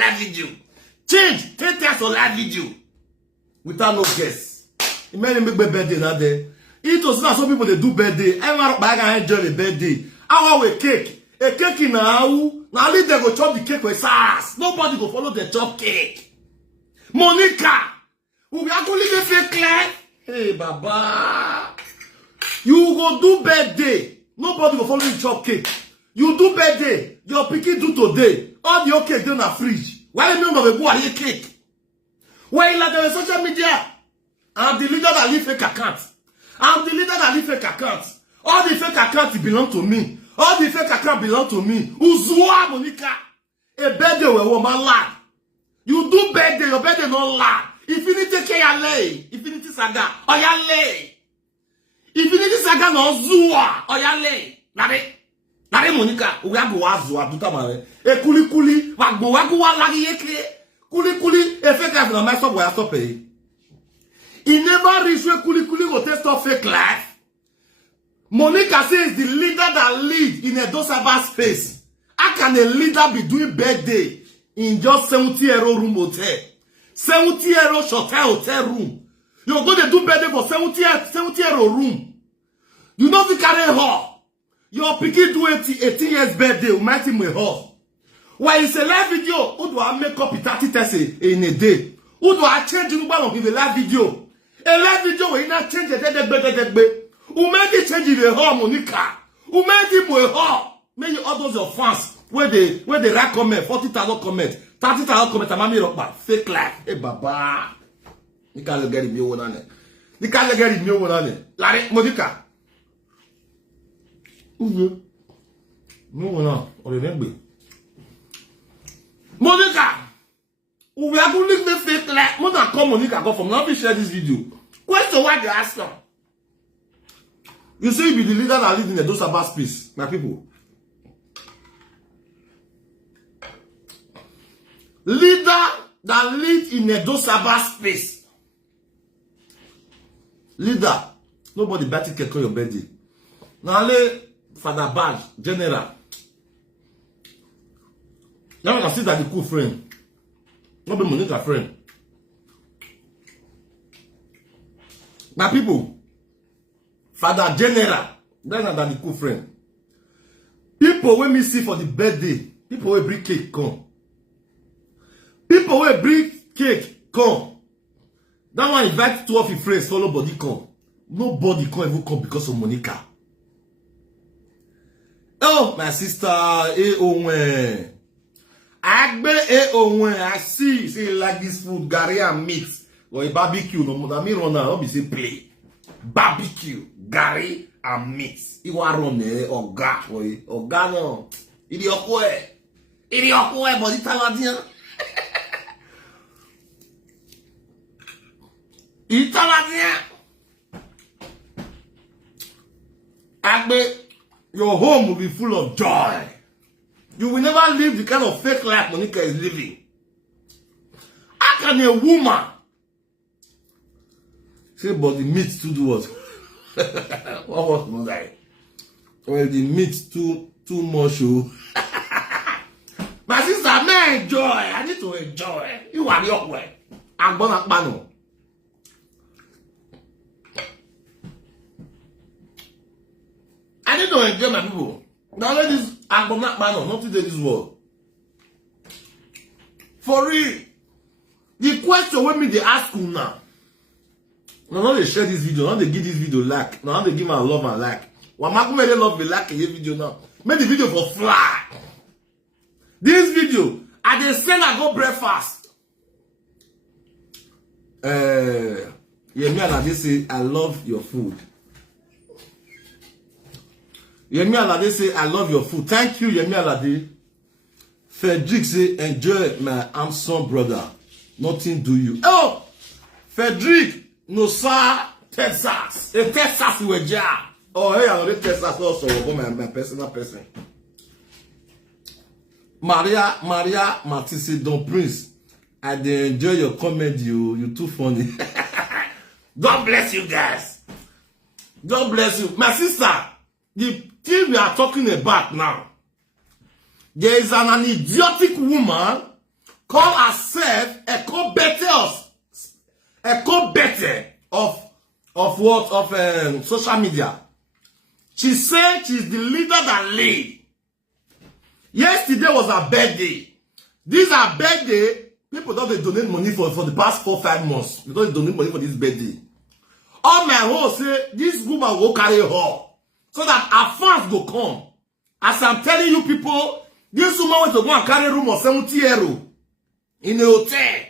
live video. Change 10 times for live video. Without no guess. It made him make birthday that day. It was not some people they do birthday. Everyone can enjoy the birthday. I want a cake. A cake in now. Now leave them go chop the cake with SARS. Nobody go follow the chop cake. Monica. We are going to fake life. Hey, Baba. You go do birthday. Nobody go follow you chop cake. You do birthday. Your pikin do today. All the cake in the fridge. Why you don't go and eat cake? Why you like the social media? I'm the leader that leave fake accounts. I'm the leader that leave fake accounts. All the fake accounts belong to me. All the fake accounts belong to me. Uzua Monica. A birthday where woman lie. You do birthday, your birthday no lie. Infinity Kayale. Infinity Saga. Oyale. Infinity Saga no Zua. Oyale. Nare Monica. Ugago Azua. Dutamare. E kuli kuli. Wagbo wa lagi yeke. Kuli kuli. E fake life na my stop where I stop pay. He never reached where kuli kuli go test of fake life. Monica says the leader that lead in a dosaba space. How can a leader be doing birthday in just 70-year-old room hotel? 70-year-old hotel room. You're going to do birthday for 70-year-old room. You know if you carry her. Your pikin do 18 years birthday, you might him with her. When it's a live video, who do I make up 30 tests in a day? Who do I change the number of the live video? A live video where you not change the who made it change the her, Monica? Who made it with her? Many others your fans where they write comment, 40,000 comment, 30,000 comment, and mommy rock fake life. Hey Baba, you can't get it me one on it. You can't get it me one on it. Like Monica. No one or remember. Monica, we are going to the fake life. More than come Monica go from now to share this video. Question why they ask them. You say you be the leader that leads in the dosaba space, my people. Leader that leads in the dosaba space. Leader. Nobody better can call your birthday. Now, Father Badge, General. Now I can see that the cool friend. Not be Monica friend. My people. Father General, that's not the cool friend. People when me see for the birthday, people will bring cake come. People will bring cake come. That one invite 2 of your friends, follow body come. Nobody can even come because of Monica. Oh, my sister, I see, say like this food, Gary and meat, or a barbecue, no more than me run now, be say play. Barbecue, Gary and meat. Iwarone, Oga, Oga no. Idiokwe, but it's Canadian. Italian. Agbe, your home will be full of joy. You will never live the kind of fake life Monica is living. How can a woman say, but the meat to do what? What was Monica? Well, the meat too much. My sister, may enjoy. I need to enjoy. You are your way. I'm gonna pano. I need to enjoy my people. Now let this I'm gonna pano, not to this world. For real. The question when me they ask you now. Now they share this video, now they give this video like. Now they give my love and like. Well, Marco made love me like in this video now. Make the video for fly. This video, I just send I go breakfast. Yemi Alade say, I love your food. Yemi Alade say, I love your food. Thank you, Yemi Alade. Frederick say, enjoy my handsome brother. Nothing do you. Oh! Frederick, no sir, Texas. A Texas we were. Oh, hey, I know Texas also. My personal person. Maria Matisse Don Prince. I enjoy your comment, you too funny. God bless you guys. God bless you. My sister, the thing we are talking about now, there is an idiotic woman call herself a co-better of what? Of social media. She said she's the leader that lead. Yesterday was her birthday. These are birthday. People don't they donate money for the past 4-5 months. They don't donate money for this birthday. All my hosts say this woman will carry her so that her fans go come. As I'm telling you people, this woman went to go and carry room of 70 euro in a hotel.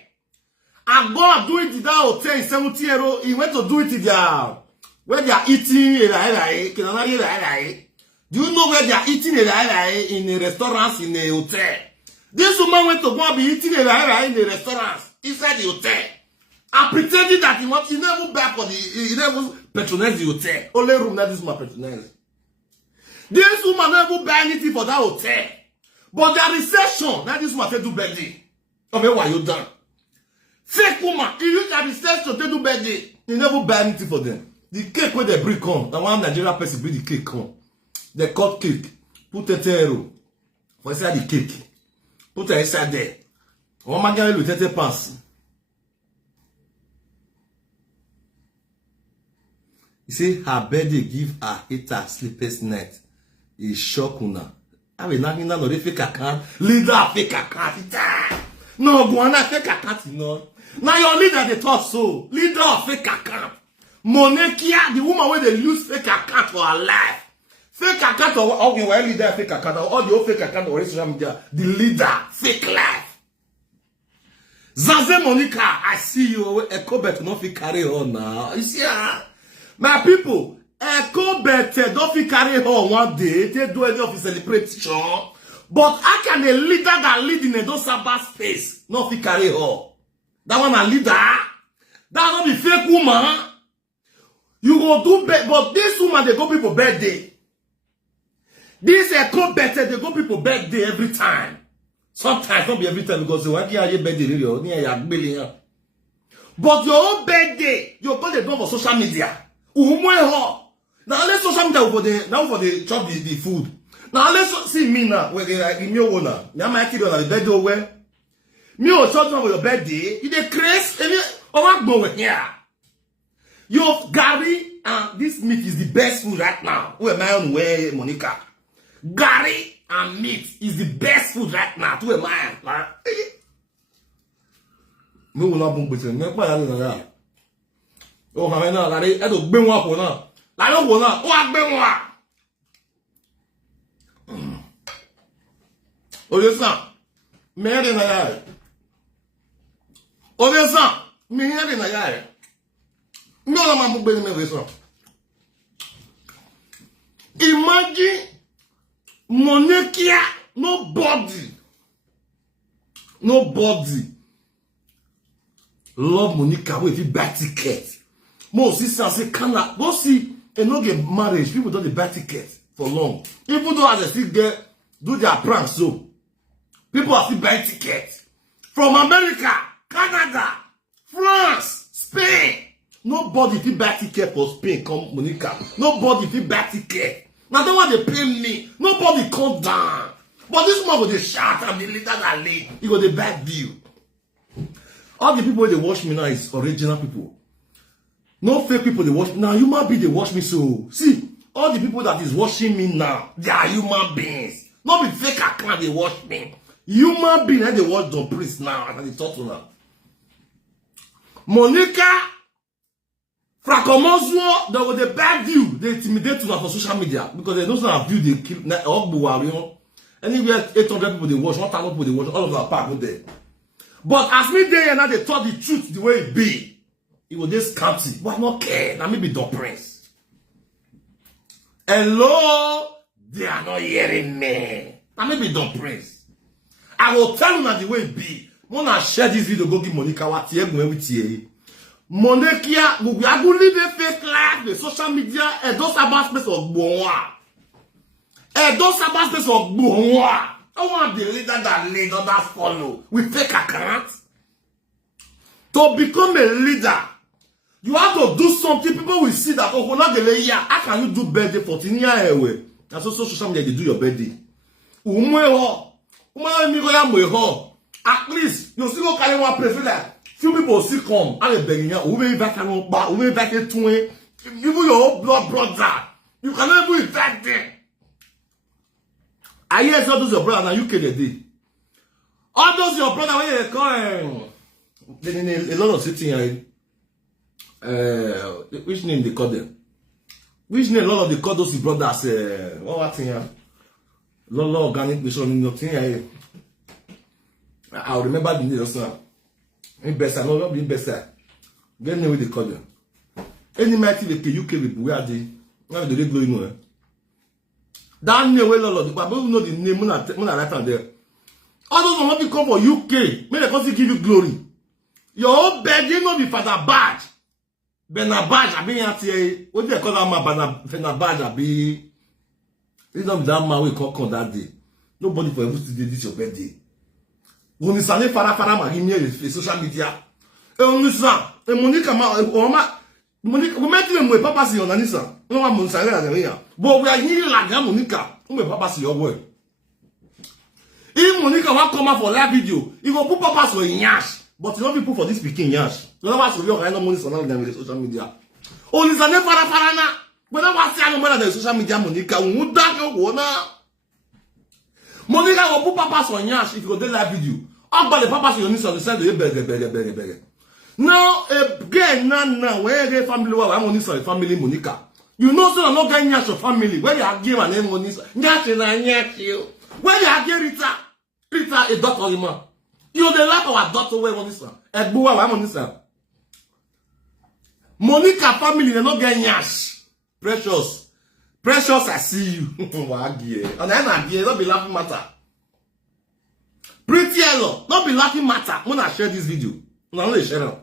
And go and do it in that hotel in 70 euro. He went to do it in their where they are eating. Do you know where they are eating in a restaurant in a hotel? This woman went to go and be eating in a restaurant inside the hotel. And pretending that he never back for he never patronize the hotel. Only room that this woman patronize. This woman never buy anything for that hotel. But the reception, that this woman do birthday. Okay, why you done? Fake woman, he use the reception to do birthday. He never buy anything for them. The cake where they bring come, and one Nigerian person bring the cake come. They cut cake, put 30 euro for inside the cake. Put it inside there. One man get with 30 pounds. You see, her birthday give her hater sleepless night. He shock una. I will not know the fake account. Leader fake account. No, go on fake account, no. Now your leader they talk so. Leader of fake account. Monekia, the woman where they use fake account for her life. Fake account or okay, well leader fake account or all the old fake account or social media. The leader fake life. Zaze Monica, I see you. Echo bet no fit carry on now. You see my people. Echo bet don't fit carry on one day. They do any of the celebration. But how can a leader that lead in a dosaba space not fit carry on? That one a leader. That not be fake woman. You go do but this woman they go people birthday. This echo better they go people birthday every time. Sometimes not be every time because you want your birthday. But your own birthday, you call the for social media. Now let's social media for the chop the food. Now let's see me now where in your owner. Now my kid on the birthday where me or something with your birthday. You the craze or what go here. Your Gary and this meat is the best food right now. Where my own way, Monica. Gary and meat is the best food right now. To a man. Me will not bump with him. Me quite a oh, how many now? I don't bring one for now. I don't want now. Oh, I bring one. Oh, listen. Me head in the yard. Oh, listen. Me head in the yard. No, I'm going to listen. Imagine Monekia, nobody love Monica with the buy ticket. Most sisters say, "Can go see ENOGIE marriage? People don't buy ticket for long. Even though they still do their pranks, so people are still buying tickets from America, Canada, France, Spain. Nobody fit buy ticket for Spain. Come Monica. Nobody fit buy ticket. Now they want to pay me. Nobody come down. But this man go dey shout and the leader that lead. He go dey bad deal. All the people they watch me now is original people. No fake people they watch me. Now human being they watch me so. See, all the people that is watching me now, they are human beings. Not be fake account they watch me. Human being and they watch the priest now and they talk to now. Monica Fracomoso, they go the bad view, they intimidate you for social media because they don't have view they keep anywhere 800 people they watch, 1,000 people they watch, all of them park with there. But as me there now they taught the truth the way it be. It was this scanty, but I not care. Now maybe the prince. Hello, they are not hearing me. Now maybe the prince. I will tell you now the way it be. When I share this video, go give Monica what you with you. Monekia, we are going to live a fake life, the social media, and those about space of Boa. And those about space of Boa. I want the leader that lead, that follow. We fake accounts. To become a leader, you have to do something. People will see that, oh, we're not the year. How can you do birthday 14 years away? That's also social media, they do your birthday. at least you still go carry one place that few people still come. I dey beg you, who will back and back, who will back it twin, even your own blood brother. You cannot even invite them. I hear all those your brother now you kill the day. All those your brother when they call a lot of sitting here. Which name they call them? Which name a lot of they call those brothers? What thing here? Lolo organic mission nothing here. I'll remember the name just now. In Bessa, no, not in Bessa. Get name what they call them. Any mighty the UK people where they now they going. That name where Lolo, the people know the name. Muna right hand there. All those want to come for UK. May they come to give you glory. Your own begging not be Father Badge. Benabaj, I be at here. What do they call that man? Benabaj, I be. It's not that man we call that day. Nobody for able to do this your birthday. When you say fara magimie the social media. E onu sa, e Monica Monica, we met them with papa si on anisa. No one monsa na there. But we are here like Monica. We papa si your boy. If Monica want come out for live video, you go put papa so in yash. But you don't people for this speaking yash. You know what so you can no money so now with the social media. Only sa ne fara na. But I was saying on the social media Monica, we that you na. Monica will put papa so in yash if you go do live video. About the papa so you need to send the beg. Now again now where the family wa want to family Monica. You know so not getting your family. Where you are give an name Monica. Nyash na nyash. Where you are give Rita a daughter him. You the lack of a daughter where Monica. Egbuwa wa Monica. Monica family they not get nyash. Precious, I see you. Wagie. And then I not be laughing matter. Pretty hello, not be laughing matter. When I share this video, when I only share it.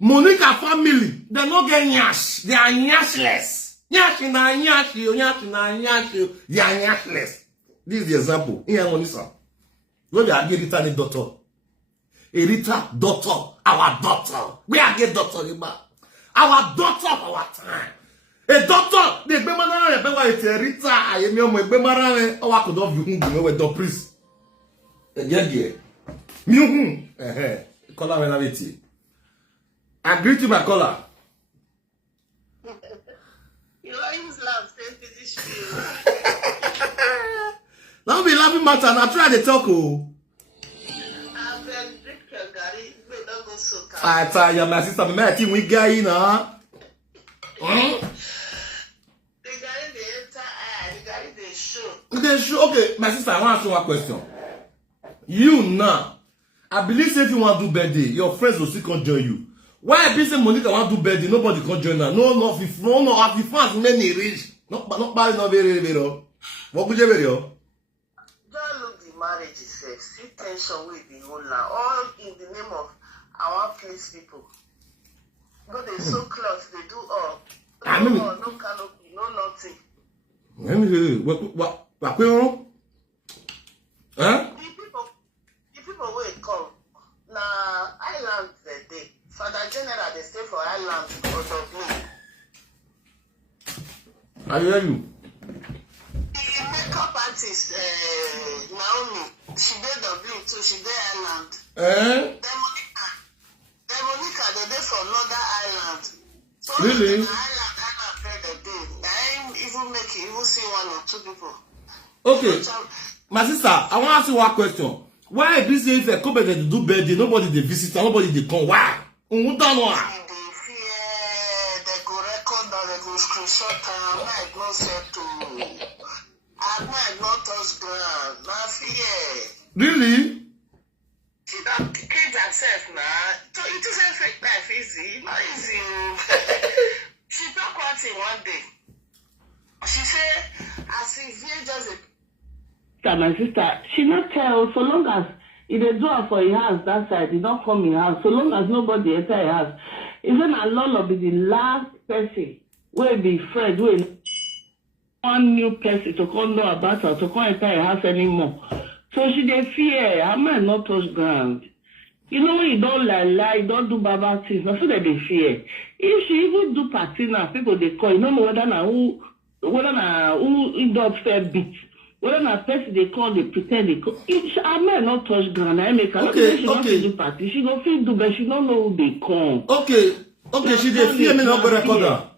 Monica family, they not get nyash. They are nyashless. Nyash na nyash you. They are nyashless. This is the example. Here Monica. When we are getting Rita the daughter. Rita daughter, our daughter. We are getting daughter our daughter of our time. A doctor, the Bemana, the Rita, I am your Bemara, or I could have you with the priest. Yeah. Color reality. I greet you, my color. You always laugh, don't be laughing, matter. I try to talk. I tell you, my sister, my team, we got in, huh? The show. Okay, my sister, I want to ask you one question. You now, I believe if you want to do birthday, your friends will still come join you. Why be say Monica want to do birthday, nobody can join her? No, if the fans many rich. Not very. What would you very? Don't look the marriage itself. See tension with the whole land. All in the name of our place people. But they so close, they do all. No canopy, no nothing. What? Huh? The people will come. Now, island the day. Father General, they stay for island because of me. I hear you. The makeup artist, Naomi, she did Dublin too, she did island. The Monica, they did for another island. So really? Island the day. I even make it, even see one or two people. Okay. My sister, I want to ask you one question. Why be say if a couple they do birthday, nobody they visit, nobody they come? Why? They fear they go record that they go screenshot and I might not say to I might not touch ground. Now fear. Really? She don't kids herself now. So it is a fake life easy. Not easy. She talk one thing one day. She said, as if you just my sister, she not tell so long as if they do it for your house that side, it don't come in house. So long as nobody enter your house. Even a Lolo be the last person will be friend with one new person to come know about her, to come enter your house anymore. So she dey fear, I might not touch ground. You know when you don't lie, you don't do baba things, so they fear. If she even do party now, people they call, you don't know whether who it does fair beat. When a person they call, they pretend they call. I may not touch ground. I make her. Okay, She okay. do party. She go feel do, but she don't know who they come. Okay, she dey fear me not go record her.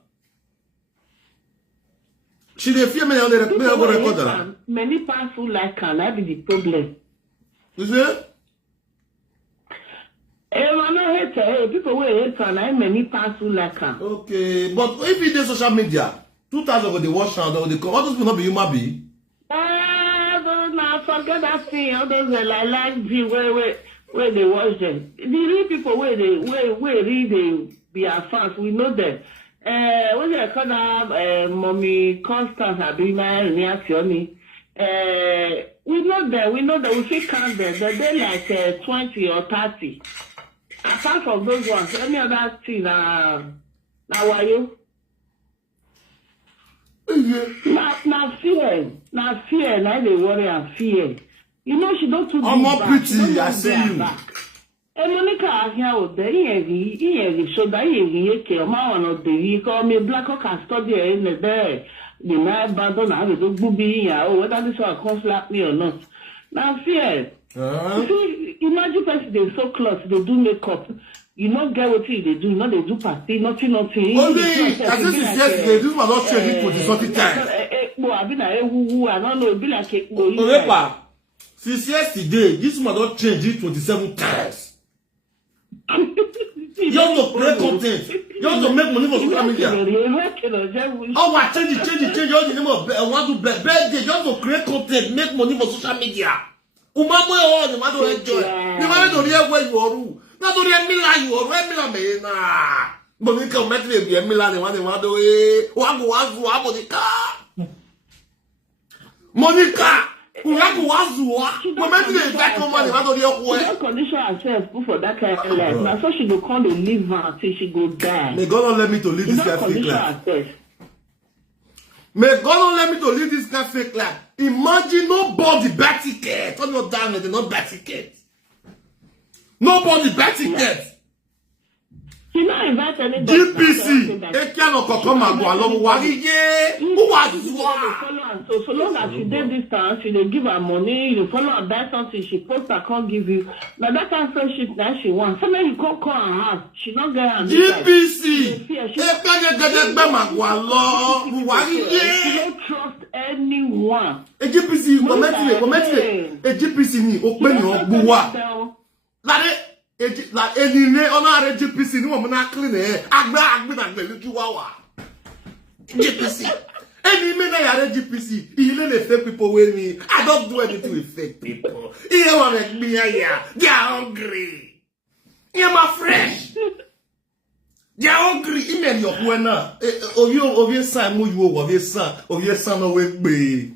She dey fear me not go record her. Many people like her. That be the problem. You see? I no hate her. People will hate her. And many people like her. Okay, but if it is social media, 2000 go dey watch her, they come. All those people not be human being. Forget that thing. All those like where they watch them. The real people where read they be our fans. We know them. When they call them Mommy Constance Abima Reaction. We know them. We feel count them. They're like 20 or 30. Apart from those ones, any other thing now why you? Now fear, now they worry and fear. You know she don't do. I'm not pretty. I see you. Monica, I hear there. He so that he came out of the he call me black can study in the day. The night abandon I will do be here. Oh, whether this one come slap me or not. Now fear. See, imagine person they so close, they do makeup. You not get what they do, you know they do party, nothing. Only, as this is yesterday, this was not training for the sorting time. I don't know, be like a Orepa, since yesterday, this was not changed it 27 times. You have to create content. You have to make money for social media. Oh, I change it. All the name of want to birthday. You have to create content, make money for social media. Umamo all the man to enjoy. The man to hear where you are. Not to hear Mila, you are Mila me na. Monica met me be Mila. The one they want to Monica. Monica. Condition herself for that kind of life. Now so she go come to live her until she go die. May God not let me to live this kind of fake life. May God not let me to live this kind of fake life. Imagine nobody buy ticket. Turn your down, they not buy ticket. Nobody buy ticket. She not invite anybody. GPC. Ekiano kokoma go along wariye. Who was you? So long as she did this time, she dey give her money. You follow her buy something. She post her can't give you. Now that kind of friendship that she wants. Sometimes you can't call her house. She not get her. GPC. Ekiano go along wariye. She don't trust anyone. GPC. Wometile. GPC ni open your buwa. Like any on our GPC, no one clean it. GPC. Any men I GPC, he let fake people with me. I don't do anything with fake people. You want to make me here. They are hungry. You're my fresh. They are hungry. Email your winner. Of your son, you of your son, away be.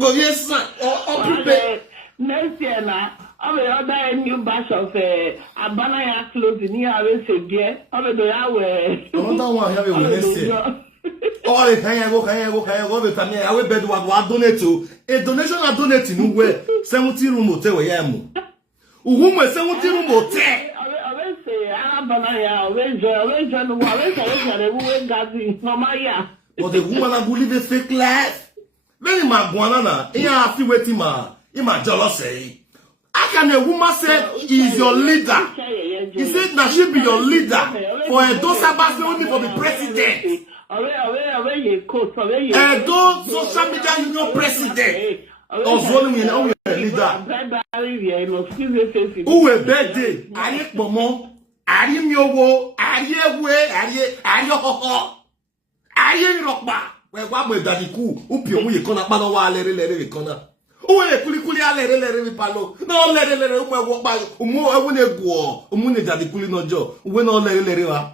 Of your son, or prepare. Next year now. I'm a new batch of Abanaya clothing here. I will say, yeah, I'm a another one have a Wednesday. All the time I go, the time I will bed what donate to. A donation I donate in where 70 room hotel where I am. Whom 70 room hotel. I will say, Abanaya, I will but the woman I believe a fake life. Very my guanana, I feel waiting ma, in my jealousy. How can a woman say he is your leader? He said that she be your leader for a dosa only for the president. Edo social media union president. Ozoni we know a leader. Who a birthday? Aye pomo, aye miowo, aye ewe, aye hoho, aye rokba. We wa mo dadiku, upi omu ye kona pa no wa lere we kona. Uwe kulikuli alere mi palo. No lere uwe wo pa umu ewu ne guo. Umu ne jadi kuli nojo. Uwe no lere wa.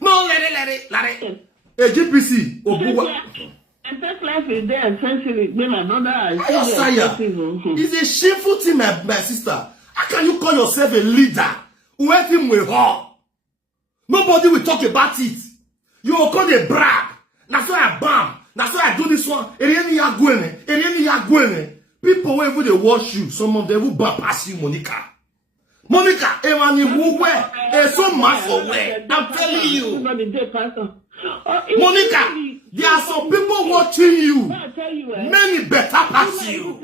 No lere. GPC obuwa. And that life is there essentially been another. It's a shameful thing, my sister. How can you call yourself a leader? Who him with her? Nobody will talk about it. You will call a brag. That's why I bam. That's why I do this one. People who even they watch you, some of them will bypass you, Monica. Monica, Emani, who where? There's so much for where. I'm telling you. Monica, there are some people watching you. Many better past you.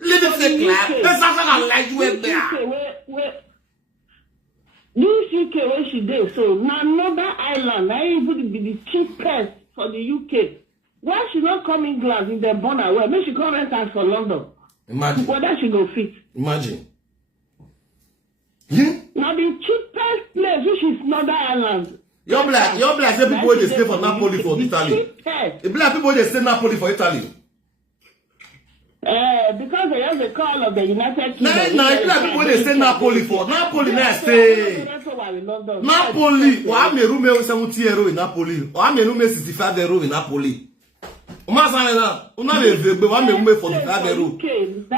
Little fake clap. There's something like you in there. This UK where she did, so now another island, I ain't going to be the cheapest for the UK. Why she not come England in the born away? Maybe she come rent house for London. Imagine. Whether she go fit. Imagine. Yeah? Now the cheapest place, which is Northern Ireland. Your black say people they stay for Napoli for Italy. The black people they stay Napoli for Italy. Because they have the call of the United Kingdom. No, black people they stay Napoli for Napoli now stay. Napoli, or I'm a room 70 euro in Napoli, or I'm a room 65 euro in Napoli. Umazana, una le vegbe, I'm a room 45 euro.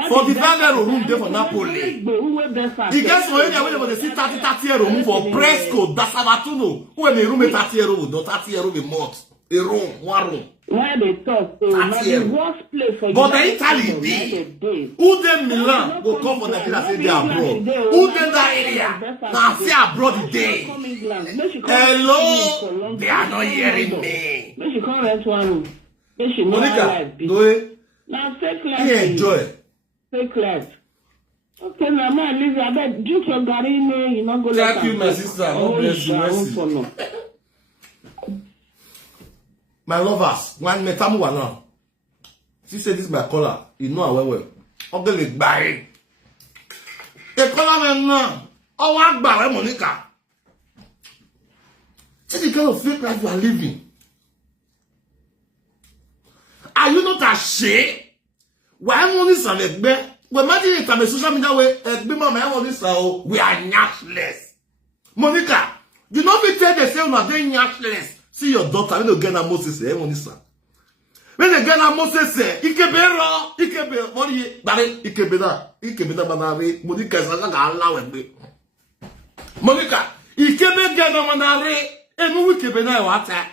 45 euro room there for Napoli. The guys for area where they see 30 euro room for Presco, da Sabatuno. Who are the room 30 euro, not 30 euro a month. A room, one room. Where they talk, so the worst place for you. But the Italy, who then Milan will come for Nigeria say they are abroad. Who then that area? Now say abroad the day. Hello, they are not hearing me. When she come rent one room, when she Monica, go ahead. Now fake life. He enjoy. Fake life. Okay, now man, leave your bed. Drink your garine, you not go. Thank you, my sister. God bless you. Mercy. My lovers, one metamu wana. She said this is my color. You know how well. Okay, let's buy it. The color now. Oh, what about Monica? See the kind of fake life you are living. Are you not ashamed? Why am I this like me? When imagine it on the social media way, we are nashless. Monica, you know me tell they say we are doing nashless. See your daughter, when they get a Moses, when they get a Moses, Ikebera, Ikebe, what do you, Ikebeda, Manare, Monica is like Allah with me. Monica, Ikebe get a Manare, and who Ikebena water,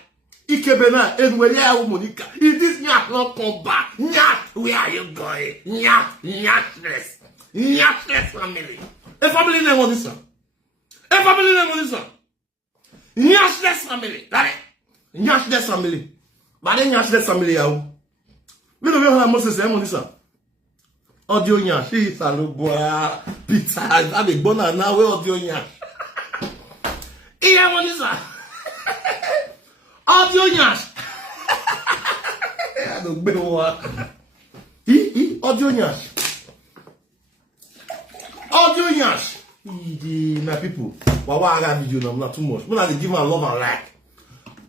Ikebena, and where you are, Monica. If this nyak not come back, nyak, where are you going? Nyakless family. A family name on this one. A family name on this one. Nyashless family. That it. Nyashless family. But then nyashless family how? We don't know how Moses say on this one. Audio nyash. She is a boy. Pizza. I have a bonnet now. Where audio nyash? Here on this one. Audio nyash. I don't know what. Audio nyash. Audio nyash. My people, why I got video now? Not too much. When I give my love and like.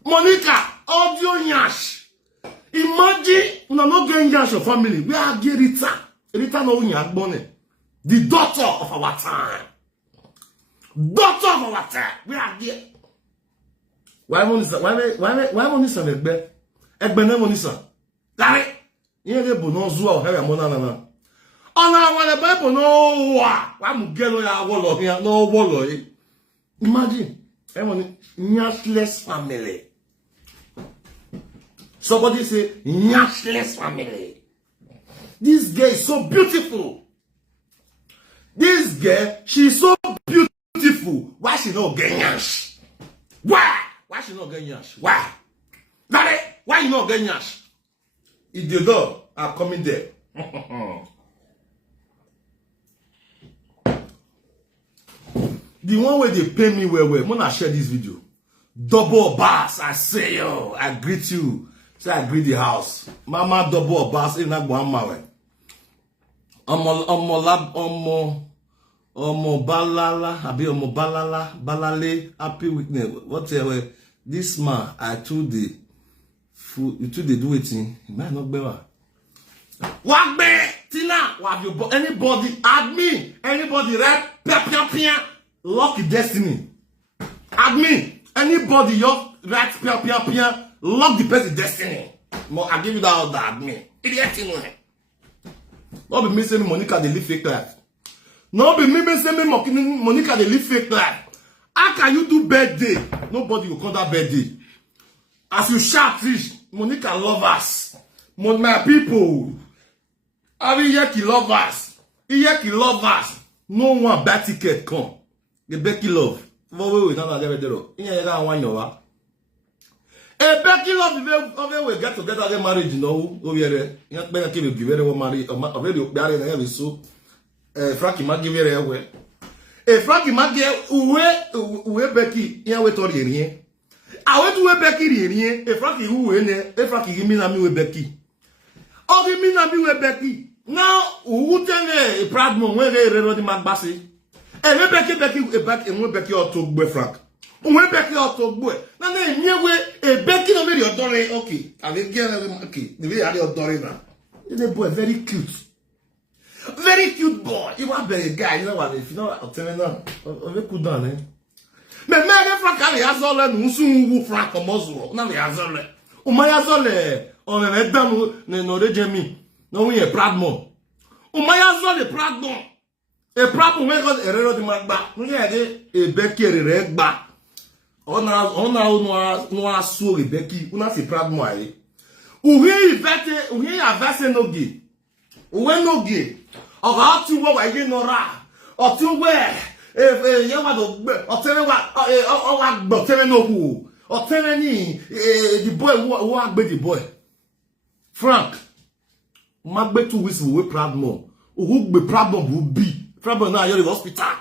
Monica, audio nyash. Imagine we are not getting nyash your family. We are getting Rita. Rita no nyash bonnet. The daughter of our time. Daughter of our time. We are getting. Why Monisa? Why Monisa Egbe? Egbe ne Monisa. Dari. Yeye bo no zuwa o here mona na. Ona wale Bible no wa mu gelo ya wolo here no wolo yi. Imagine, everyone nyashless family. Somebody say nyashless family. This girl is so beautiful. This girl, she's so beautiful. Why she not get nyash? Why? Why she not get nyash? Why? Why you not get nyash? If the door are coming there. The one where they pay me well, when I share this video. Double bass, I say yo, I greet you. Say I greet the house. Mama double bass, in that one mawe. Omo balala, abi omo balala, balale, happy weekend. Whatever. This man, I told the food, you told they do it in. It might not be one. What be? Tina, what have you anybody, admin, anybody, right? Pia. Lucky destiny. Admin, anybody your right pia lock the person destiny. I give you that order, admin. Idiot thing. Not be me saying Monica they live fake life. Not be me saying Monica they live fake life. How can you do birthday? Nobody will call that birthday. As you shout fish, Monica lovers. My people. Abi yeki lovers. Iyeki lovers. no one buy ticket come. The Becky love. We not get there. You got one your. A Becky love we get together get marriage no. Go here. You better keep give her one marry. Already married and have so. Frankie ma give her away. Frankie ma get uwe Becky. You we tori rien. I we to Becky rien. Frankie who ne. Frankie give me na me we Becky. Oh give me na me we Becky. Now who tell a proud mom when they read the Magbasi. And we Becky or to boy Frank. We Becky or to boy. Now they a Becky no very adorable. Okay, I will get okay. The way I adore now. The boy very cute. Very cute boy. You want be a guy, you know what? If you know I'll tell you now. We could done eh. Me Frank ali azole no sun Frank omozo. Na we azole. O ma azole. O me damu no rejemi. No we a proud mom. O ma azole proud mom. A problem when God erero di magba. No ye e Becky erere gba. Ona no aso e Becky. Una se proud mo aye. Uhi avase nogi. Uwe nogi. Oga atu wo wa ye nora. Otu we ye wa do gbe. Otere wa o wa gbo tere no hu. Otere ni the boy wo agbe the boy. Frank. Magbe 2 weeks we proud mo. Who be proud mo will be. Problem now, you're in the hospital.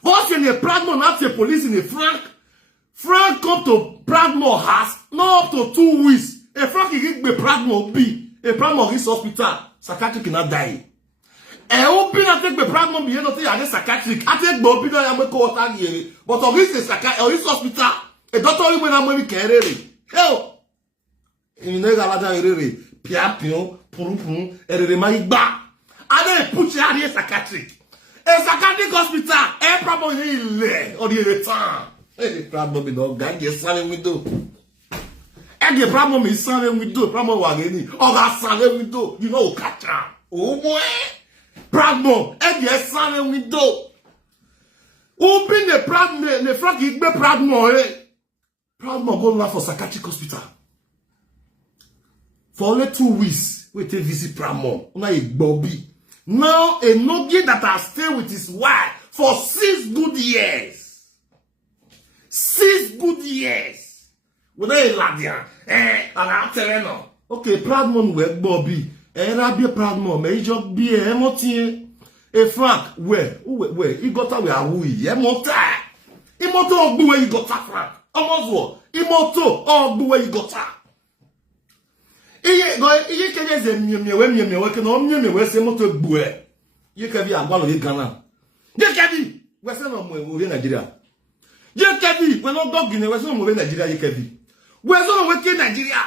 What's in a Pragmore, not the police in a Frank? Frank come to Pragmore has not up to 2 weeks. A Frank is be Pragmore be a Pragmore is hospital. Psychiatric cannot die. A open I take the Pragmore be not a psychiatric. I take the open I am call that year. But of this is hospital. A doctor when I'm going to carry. Hell, in the Galata, Piapio, Purupum, Eremaiba. And then put you out here psychiatric. A psychiatric hospital, a problem here or the return. The problem is not gang is selling window. And the problem is selling window, problem wageni, or that selling window, you know, catch up. Oh boy, problem, and the selling window. Open the problem, the front is be problem, problem go laugh for psychiatric hospital. For only 2 weeks, we take visit problem. Now a Bobby. Now, ENOGIE that has stayed with his wife for 6 good years. 6 good years. With a ladian. I'm telling you. Okay, proud mom work Bobby. I be a proud mom. I just be a emotion. A Frank, where? He got away a wee. Emoto of the way you got that, Frank. Almost what? Emoto of the way you got that. Iye kenye ze miemie we ke no miemie we se moto gbue. Ye ka bi agwalo ye Ghana. Ye ka bi we se no mo we Nigeria. Ye ka bi we no dog ne we se no mo we Nigeria ye ka bi. We se no we ke Nigeria.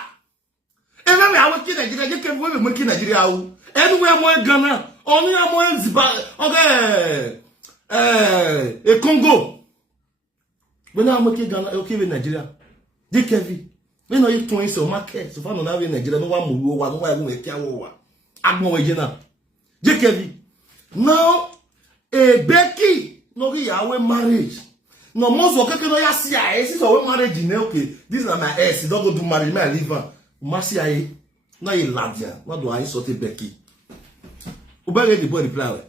E we a we ke Nigeria ye ka bi we mo ke Nigeria o. Enu we mo Ghana, oni mo Zimbabwe. Okay. E Congo. We na mo ke Ghana, okay we Nigeria. Ye ka bi we no you twin so market so far no na we Nigeria no wa mu wa no wa we kia wo wa agbon we jina jekevi now a Becky no be ya we marriage no most o keke no ya sia e so we marriage ne okay this na my ex don't go do marriage me leave am ma sia e na e ladia na do I sort Becky o be the boy reply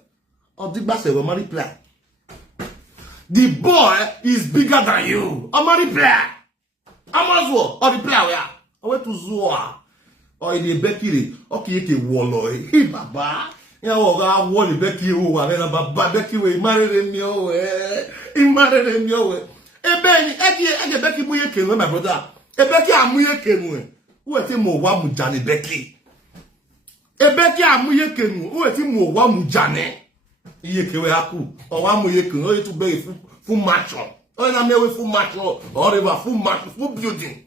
o di gba se we marry reply the boy is bigger than you o marry reply Amazwo or the player I went to Zoa or the Becky okay ke wolo e baba ya wo ga wo the Becky wo wa na baba Becky we marry me o e marry me o e ben e Becky mu ye kenu my brother e Becky amu ye kenu wo ti mo wa mu jane Becky e Becky amu ye kenu wo ti mo wa mu jane iye kewe aku o wa mu ye kenu o tu be fu macho. Oh, I'm here with full match or whatever, full match, full building.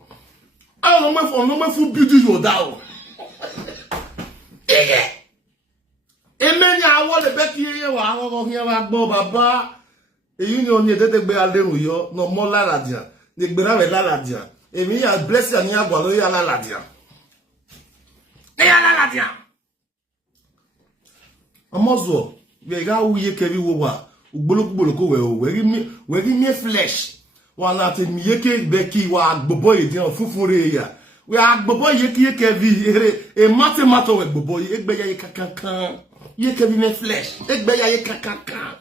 I don't know full building you down. Yeah. Amen. I want the Becky here. I want to hear about Baba. The union you did be a little yo, no more laladia. The brave laladia. If me has blessed and ya go ya laladia. Ya laladia. Amozo, we ga uye kevi wo Uboloko we give me flesh. One at me yeke Becky wa boboy de fufure ya. We are boboy yeke vi a matter with boboy egbe ya kankan. ye kevi me flesh. Egbe ya ye kankan.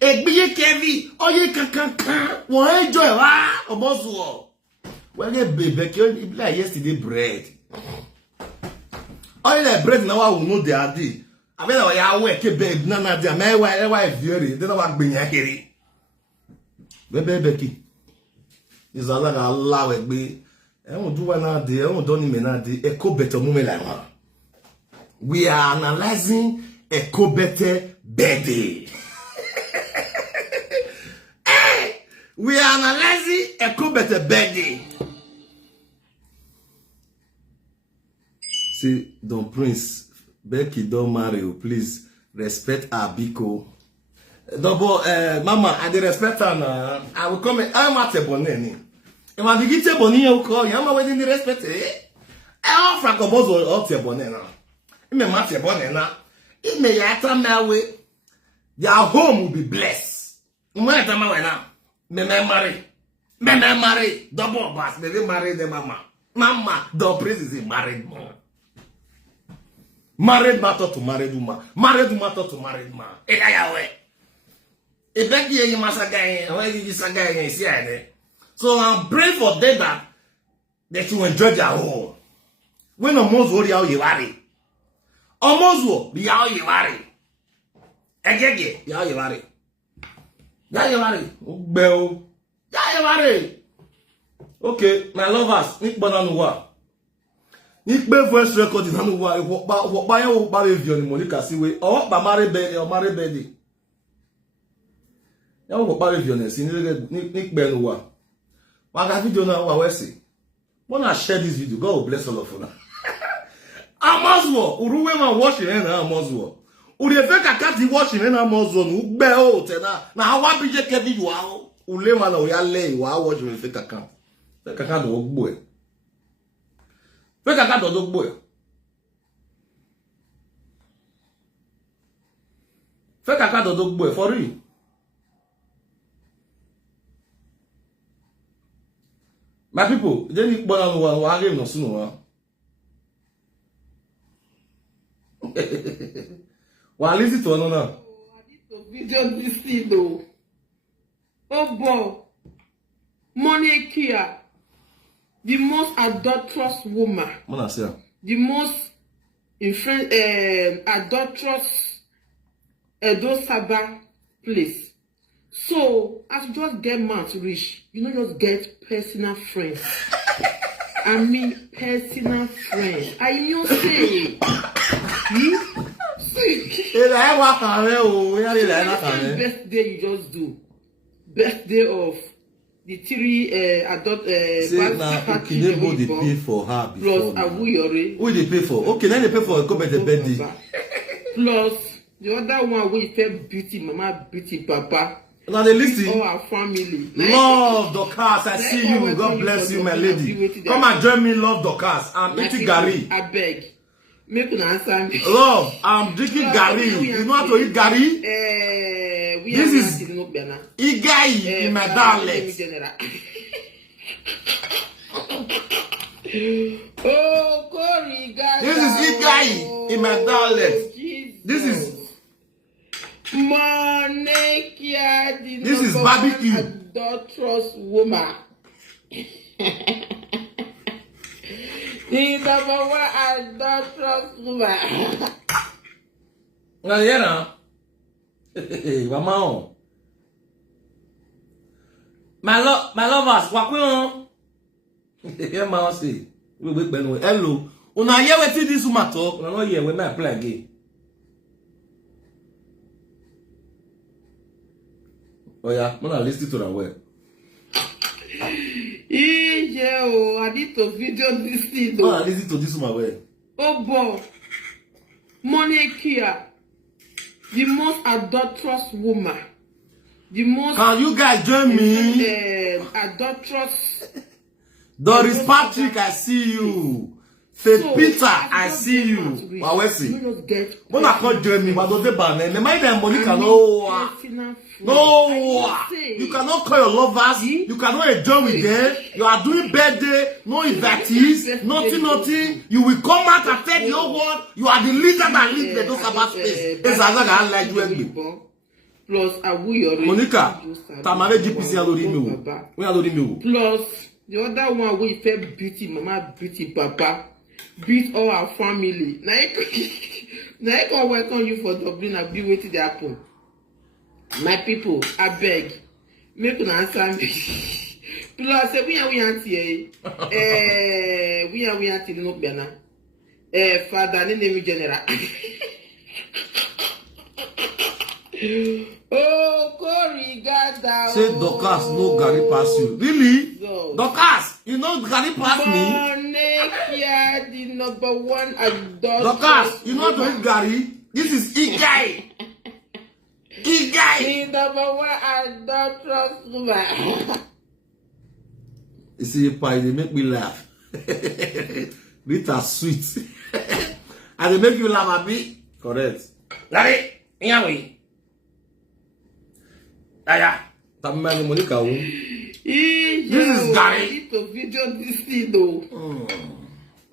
Egbe ye kevi, o ye kankan. Won enjoy wa, omozuo. Well, ye baby, it like yesterday bread. All the bread now will know they are the. I mean, I work a babe, nana, dear, my wife, very, then I want being a kiri. Baby, Becky. Is a lot of allow it be. I won't do one day, I won't do any echo better moment like one. We are analyzing echo better birthday. We are analyzing echo better birthday. See, Don Prince, Becky don't marry you, please respect her biko. Double, Mama, I dey respect her now. I will come. I'm at a bonnet. If I begin to bonnet, you call. I'm wedding the respect. I offer a bozo of the bonnet now. It may match a bonnet now. It may enter my way. Their home will be blessed. When I tell my now, me marry. Double boss, me marry the mama. Mama, Don Prince is a married man. Married matter to married woman. Married matter to married man. So I'm praying for them that they should enjoy their home. When almost worry how you worry. Almost be how you worry. Again, how you worry. Bell. Okay, my lovers, Nick Bananua. Nick voice record in Hanua, what by your baby on Monica Siwe, or by Mary Baby or Mary Baby. Now, what baby on Nick Benua. What have you done now? What say? When I share this video, God bless all of you. Amazwo, Uruwe washing and Amazwo. Urefeka kati washing and Amazwo, Ubeo, Tena. Now, what be Kevin? Wow, Ulema, no, Yale, wow, watch me fake account. Fake account of boy. Fake account of boy. Fake account of boy, for real. My people, they need to no sooner. Well, listen to another. I need to video this thing though. Oh boy, Monica, the most adulterous woman, the most adulterous Edo Saba place. So, as you just get mouth rich, you know, just get personal friends. I mean, personal friends. I you say, birthday you just do. Birthday of the three adult Kinebo they pay for her before. Plus Awuyore. Who they pay for? Okay, then they pay for a couple of birthday. Plus the other one we felt beauty mama, beauty papa. Now they listen. All our family. Love Dorcas, I see you. God bless you, my lady. Come and join me, Love Dorcas. I'm eating Gary. I beg. Make an answer me. Love, I'm drinking Gary. You know how to eat Gary? This is Igai in my dialect. Oh, Corey, guys. This is Igai in my dialect. This is Monica, this is barbecue. Adulterous woman. The number one adulterous woman. Now, yeah, Mama. My lovers, what we on? Yeah, Mama say. Hello. Una hear wetin this woman talk? Una no hear when I play again. Oh yeah, I'm gonna listen to that well. I need to video this thing. I'm gonna listen to this woman well. Oh boy, Monica, the most adulterous woman, the most. Can you guys join me? Adulterous. Doris Patrick, I see you. Faith Peter, I see you. Well, where's he? When I call Jeremy, what do they ban? Me mind them Monica, no. No, you cannot call your lovers. You cannot enjoy with them. You are doing birthday, no invitees, nothing. You will come out and tell the whole world you are the leader that leads the those about space. It's as I like you. Plus, Monica, Tamale GPC already me. We already me. Plus, the other one we felt beauty, mama beauty, papa. Beat all our family. Now I can welcome you for Dublin and be waiting to happen. My people, I beg, make an answer me. Plus, we are auntie. We are auntie no bena. Father, name general. Oh, Corey, God, say Dorcas no Gary pass you. Really? So, Dorcas, you know Gary pass me? The number one adult. Dorcas, you know to eat Gary? This is Igai. The number one adult woman. You see, pie, they make me laugh. Rita sweet. And they make you laugh a bit. Correct. Larry, Yawi. Aya, Tamani Monica. This is Gary. To video this thing though.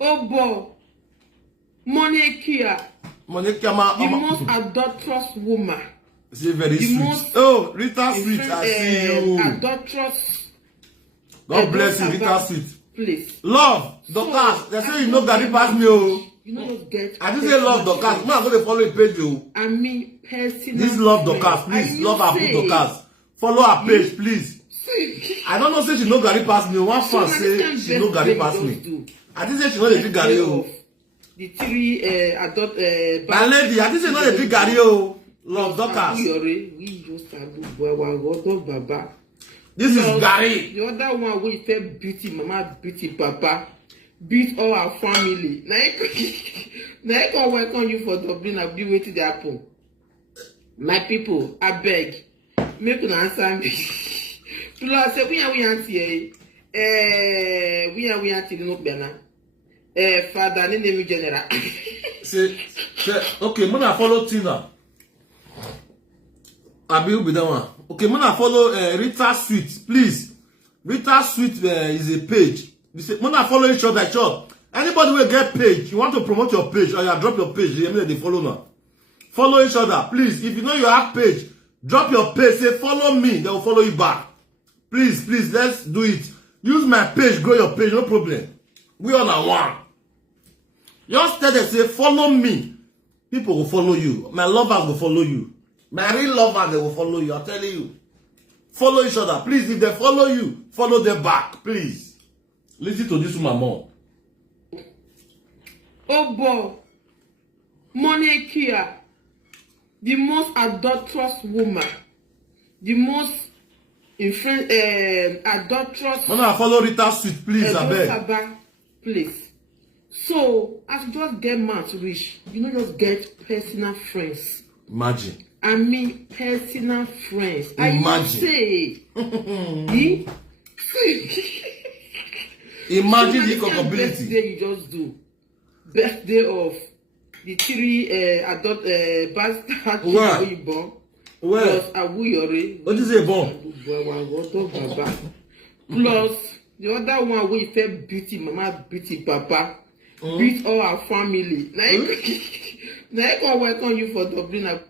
Oh boy, Monica. Monica, the most adulterous woman. She's very sweet. Oh, Rita sweet. I see you. Adulterous. God bless you, Rita sweet. Please. Love, Dorcas. They say you know Gary pass me. Oh. You know just get. I didn't say love Dorcas. I'm going to follow a page. Oh. I mean, personal. This love Dorcas, please. Love her book Dorcas. Follow her page, please. I don't know say she know Gary pass me. One fan say she know Gary pass me. I didn't say she know the big Gary. Oh. The three adult. My lady, I didn't say know the big Gary. Oh. Love Dorcas. We just Baba. This is Gary. The other one we felt beauty, mama beauty, papa. Beat all our family. Now I can welcome you for Dublin and be waiting to happen. My people, I beg, make an answer me. Plus, we are auntie. We are auntie no bena. Father, name general. Say, okay, when I follow Tina. I will be that one. Okay, when I follow Rita Sweet, please. Rita Sweet is a page. When I follow each other, anybody will get page. You want to promote your page or you drop your page, they follow now. Follow each other, please. If you know you have page, drop your page, say follow me, they will follow you back. Please, let's do it. Use my page, grow your page, no problem. We all are one. Just tell them, say follow me. People will follow you. My lovers will follow you. My real lovers, they will follow you. I'm telling you. Follow each other. Please, if they follow you, follow them back. Please. Listen to this woman more. Oh boy. Monica. The most adulterous woman. The most adulterous. When I follow Rita Sweet, please, I beg. Please. So, as you just get mad rich, you know, just get personal friends. Imagine. I mean, personal friends. Imagine. Imagine the capability. Birthday you just do. Birthday of the three adult bastard children you born. Where? Plus Awuyore. What is it born? Plus the other one we felt beauty, mama beauty, papa. Beat all our family. Now I can welcome you for Dublin.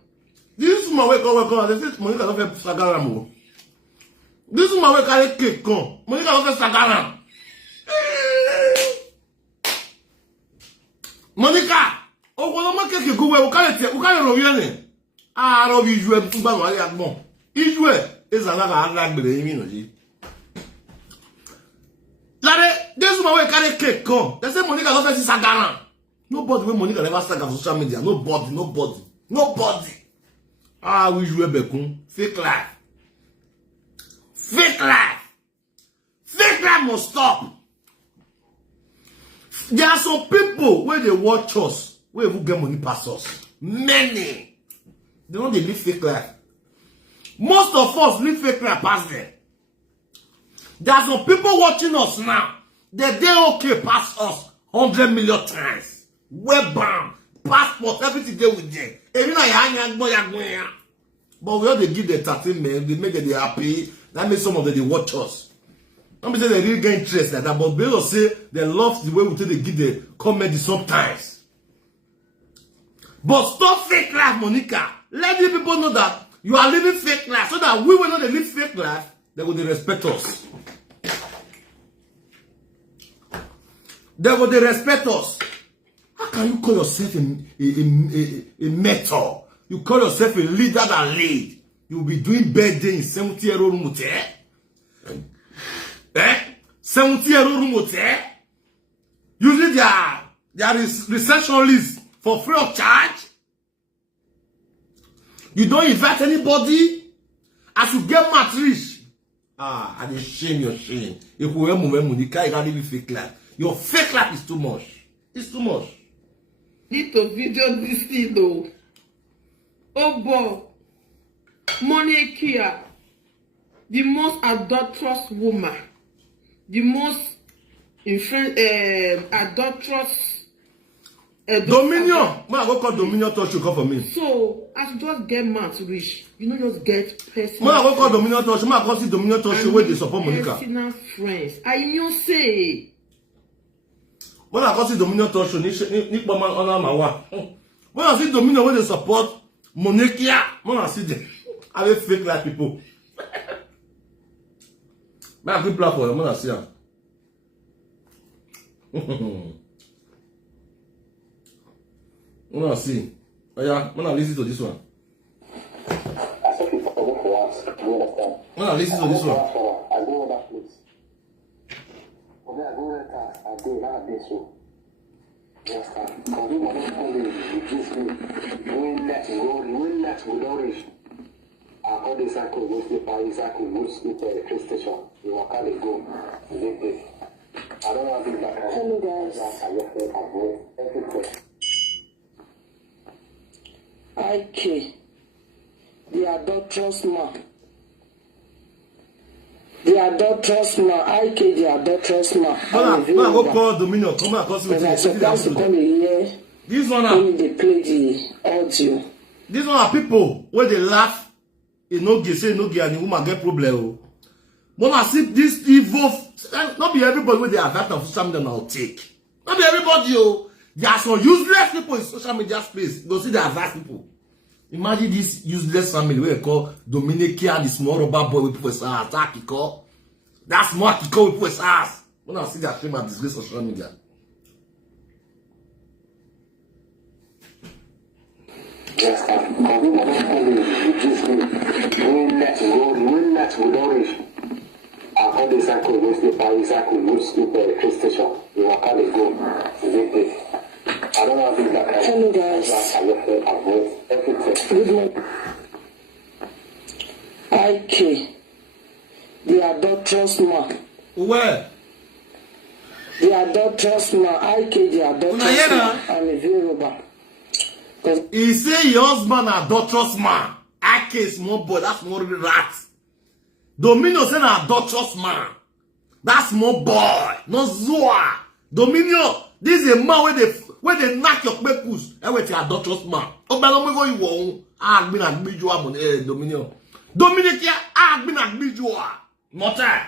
This woman welcome. They say Monica don't fẹ́ Sagaram. This woman will carry cake come. Monica don't fẹ́ Sagaram. Monica, oh, well, I'm not go where we can't roll you. Ah, roll you to Bang Ali Agbon. Israel is another like the immunity. This woman will carry cake come. They say Monica don't fẹ́ Sagaram. Nobody when Monica never start on social media. Nobody. Ah, we jouer Bekun. Fake life. Fake life must stop. There are some people where they watch us, where we get money past us. Many. They know they live fake life. Most of us live fake life past them. There are some people watching us now. They okay past us. 100 million times. Web bound, passport, everything there with them. But we all they give the entertainment, they make them happy. That makes some of them they watch us. Don't be say they really get interest like that, but they also say they love the way we they give the comedy sometimes. But stop fake life, Monica. Let the people know that you are living fake life, so that we will not live fake life, they will respect us. They will respect us. How can you call yourself a mentor? You call yourself a leader that lead. You will be doing birthday in 70-year-old motel. 70-year-old motel. Usually there is receptionists for free of charge. You don't invite anybody. As you get rich. And you shame your shame. If we move Monica, you can't live fake life. Your fake life is too much. It's too much. Need to video this thing though. Oh boy, Monica, the most adulterous woman, the most adulterous. Dominion. When I go call Dominion, touch you come for me. So as you just get mad rich, you know just get personal. When I go call Dominion, touch you. When I go see Dominion, touch you. Where they support Monica. Personal friends. I know say. When I go see Dominion, touch you. Ni man honor my wife. When I see Dominion, where they support Monica, when I see them, I will fake like people. But I keep plan for them when I see them. When I see, oh yeah, when I listen to this one. When I listen to this one. I go other place. When I go there, I go that day so. Yes, sir. Because we want to only reduce me. When next we don't reach. I call this cycle, go sleep, I cycle, go sleep at the train station. You walk out and go. I don't want to be back. Hello guys. IK, the adulterous man. The adulterous man. IK, the adulterous man. When I go call Dominion, come and call me. This one they play the audio. These one are people where they laugh. ENOGIE say ENOGIE and the woman get problem. When I see this evil, not be everybody where they are that of social media now take. Not be everybody, oh. There are some useless people in social media space. You go see the advanced people. Imagine this useless family where they call Dominica, the small rubber boy with people's ass. That Kiko. That small Kiko with people's ass. When I see that shame and disgrace on social media. Yes, sir. Because we want to only reduce me. When next we don't reach. I call the cycle, go sleep, I cycle, go sleep at the train station. You walk out and go. I don't want to be that kind. Hello guys. Good morning. IK, the adulterous man. Where? The adulterous man. IK, the adulterous man. I'm a Yoruba. He say your husband adulterous man. IK small boy, that's more rat. Dominion say na adulterous man. That's small boy, no Zoa. Dominion, this is a man where they knock your pepus. And where the adulterous man. Oh, but I'm going to go. I've been at Bijua, Dominion. Dominion, I've been at Bijua. Mota.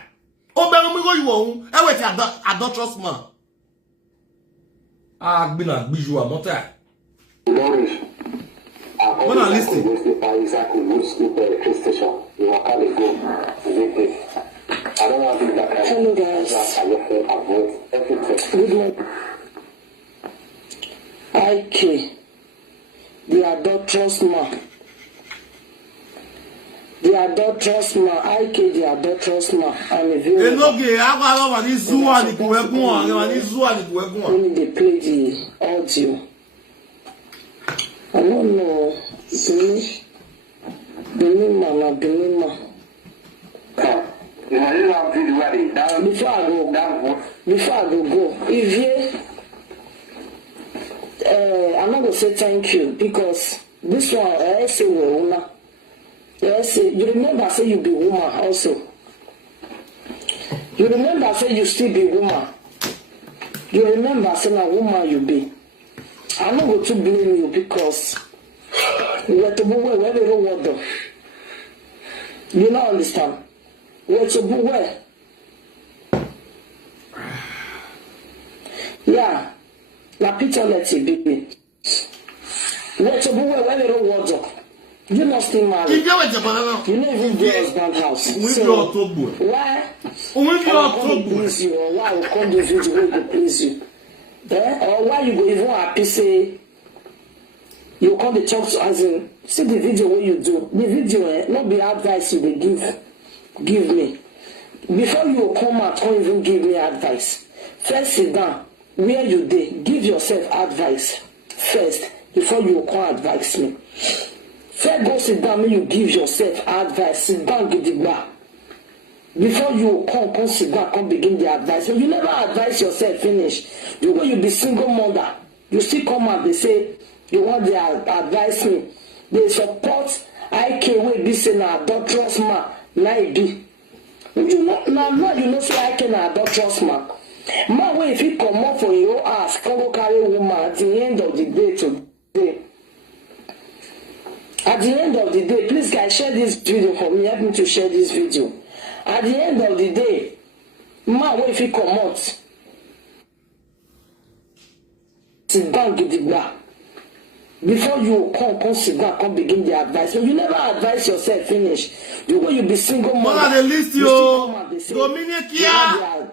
Oh, but I'm going to go. And where the adulterous man. I've been at Bijua, Mota. When I listen. Hello guys. Good morning. IK, the adulterous man. The adulterous man. IK, the adulterous man. I'm a Yoruba. ENOGIE, When they play the audio. I don't know. Benima. Before I go, if you, I'm not gonna say thank you because this one I say woman. You remember I say you be woman also. You remember I say you still be woman. You remember, say na woman you be. I no go to blame you because we're to be where they don't want them. You don't understand. We're to be where. Yeah. La Peter let it be. We're to be where they don't want them. You not still married. You know even the husband house. So why? I please you, or why I will come to video where to please you? Or why you go even happy say you come to talk to as in see the video where you do. The video not be advice you dey give me. Before you come out, don't even give me advice. First sit down where you dey, give yourself advice first before you come advise me. First go sit down when you give yourself advice. Sit down gidigba. Before you come sit down, come begin the advice. So you never advise yourself finish. You go, you be single mother. You still come out, they say, you want to advise me. They support IK wey be say na adulterous man. Na e be. You know, now you know say IK na adulterous man. Man wey if he come up for your ass, come go carry woman at the end of the day today. At the end of the day, please guys share this video for me. Help me to share this video. At the end of the day, man if he come out, sit down gidigba. Before you come sit down, come begin the advice. So you never advise yourself finish. You go, you be single mother. They list you. Dominikia.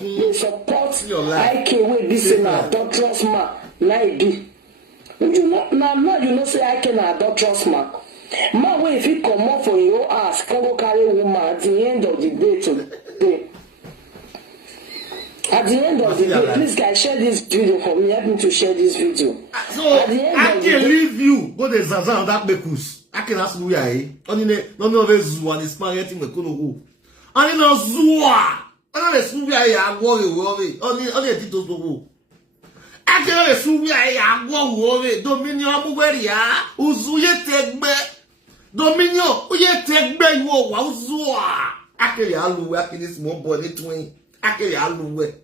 They support IK wey be say na adulterous man. Na e be. You know, now you know say I can adulterous man. Man wey if he come up for your ass, come go carry woman at the end of the day today. At the end of the day, please guys share this video for me. Help me to share this video. So I can leave you. Go to Zazan that bekus. I can ask you why. Only no zoo and it's married me kono go. Only no zoo. Only the zoo I worry. Only a tito go. I can assume I go Dominion Bueria. Uzuye tegbe. Dominion uye tegbe you wa uzua. Akere alu akere small boy twin. Akere aluwe.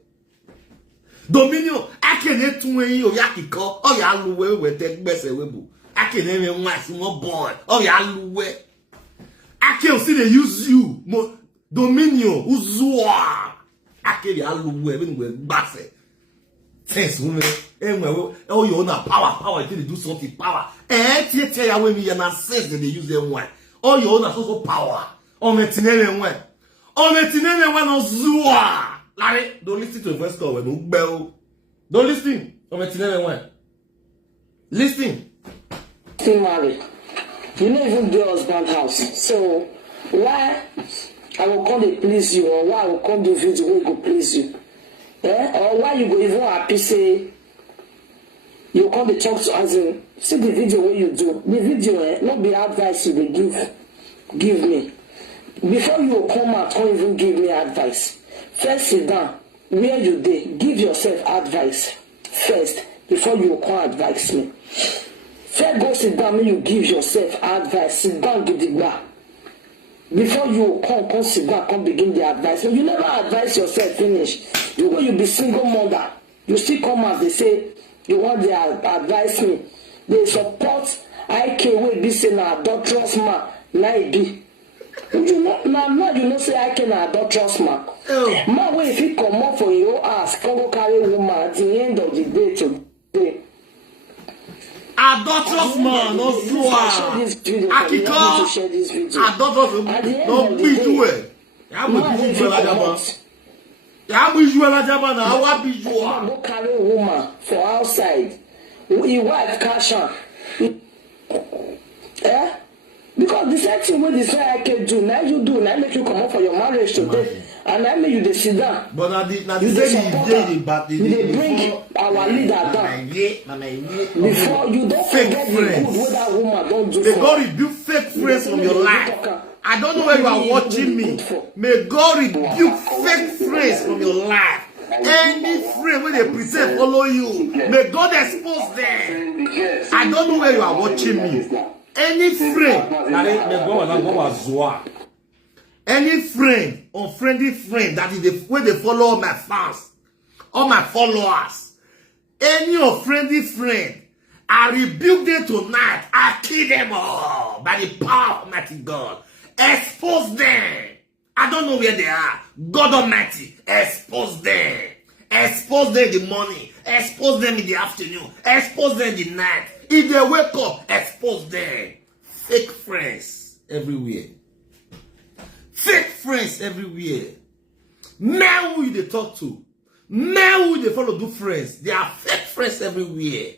Dominion akere twin o yakiko. O ya aluwe we tegbe se webu. Akere me nwa small boy. O ya aluwe. Akere see they use you. Dominion uzua. Akere aluwe when we gbase. Thanks, woman. Oh, you own a power. They do something power. Tell ya when me and sense that they use them one. Oh, you own a social power. On the tinere one. On the tinere one on Zua. Larry, don't listen to the first call when you bell. Don't listen. On the tinere one. Listen. Still married. You know even the husband house. So why I will come to please you, or why I will come to video where go please you? Or why you go even happy say you come to talk to as in see the video where you do. The video not be advice you dey give me. Before you come out, don't even give me advice. First sit down where you dey, give yourself advice first before you come advise me. First go sit down when you give yourself advice. Sit down gidigba. Before you come sit down, come begin the advice. So you never advise yourself finish. You go, you be single mother. You still come out, they say, you want to advise me. They support IK wey be say na adulterous man. Na e be. You know, now you know say IK na adulterous man. Man wey if he come up for your ass, come go carry woman at the end of the day today. Adulterous man, no Zua. Akiko. Adulterous man, no be do it. Go carry woman for outside. Your wife cash her. Because the same thing what this guy can do, now you do, now make you come up for your marriage today. And I make you the sit down. But now the they bring our leader down. Before you don't forget the good what that woman don't do. May God rebuke fake friends from your life. I don't know where you are watching me. May God rebuke fake friends from your life. Any friend when they pretend follow you, may God expose them. I don't know where you are watching me. Any friend, any friend, unfriendly friend that is the way they follow my fans, all my followers, any of friendly friend, I rebuke them tonight. I kill them all by the power of Almighty God. Expose them. I don't know where they are. God Almighty, expose them. Expose them in the morning. Expose them in the afternoon. Expose them in the night. If they wake up, expose them. Fake friends everywhere. Fake friends everywhere. Men who they talk to. Men who they follow do friends. They are fake friends everywhere.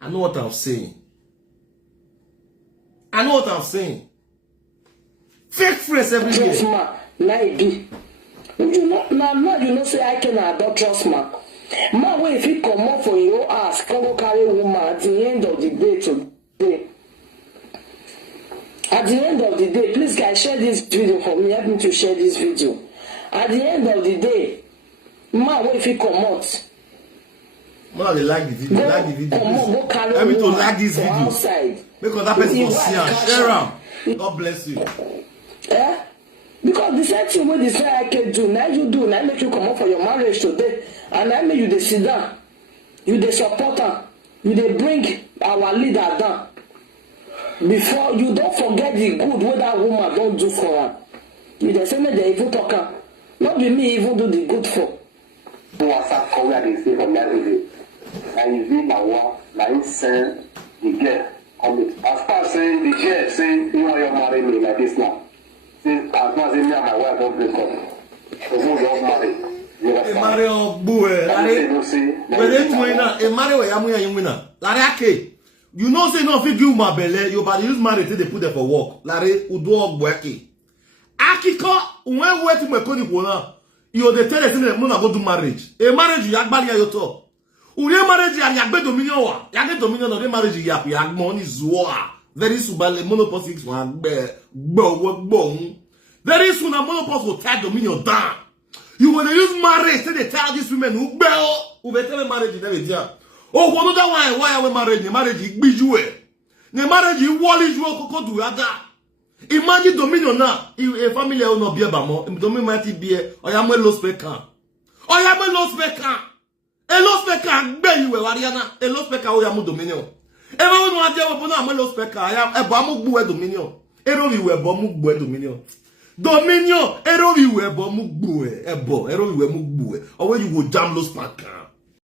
I know what I'm saying. I know what I'm saying. Fake friends everywhere. Now you do. You know, say I cannot trust man. Man, when if you come up for your ass, come go carry woman at the end of the day today. At the end of the day, please guys, share this video for me. Help me to share this video. At the end of the day, man, when if you come out. Man, they like the video. Like the video. Help me to like this video. Outside. Because that person will see and share them. God bless you. Yeah? Because the same thing what they say I can do, now you do, now make you come up for your marriage today, and now make you dey sit down, you dey support her, you dey bring our leader down. Before you don't forget the good what that woman don't do for her. You dey say me they even talk her. Not be me even do the good for. WhatsApp call where they say from that video. And you see my wife, like send the girl comment. As far as saying the girl saying you know you're marrying me like this now. As far as me and my wife don't break up. So who don't marry? You understand? Marry of boy. When they doing that, marry where you winner. Larry, you know say no fit give my belle. You but use marry till they put them for work. Larry, udo working. Akiko, when wait to me koni kona. You dey tell us say mo na go do marriage. A marriage you agbali ya yoto. Ure marriage ya yagbe dominion wa. Yagbe dominion no dey marriage ya money zuwa. Very soon, monopolistics one very soon, a monopost will tie dominion down. You want to use marriage, say they tell these women who better marriage in there. Oh, one other why are we married? The marriage is bijou. The marriage is wally you coco do other. Imagine dominion now. A family will not be about more. Dominion might be or I am a lost speaker. Or I am a lost speaker. A lost speaker, bear you, Ariana. A lost speaker, or I am dominion. Everyone want to have a lost speaker. I am a bamu bue dominion. Erovi we bomu bue dominion. Dominion, erovi we bomu bue. Ebo, erovi we mu bue. Or when you go jam lost speaker.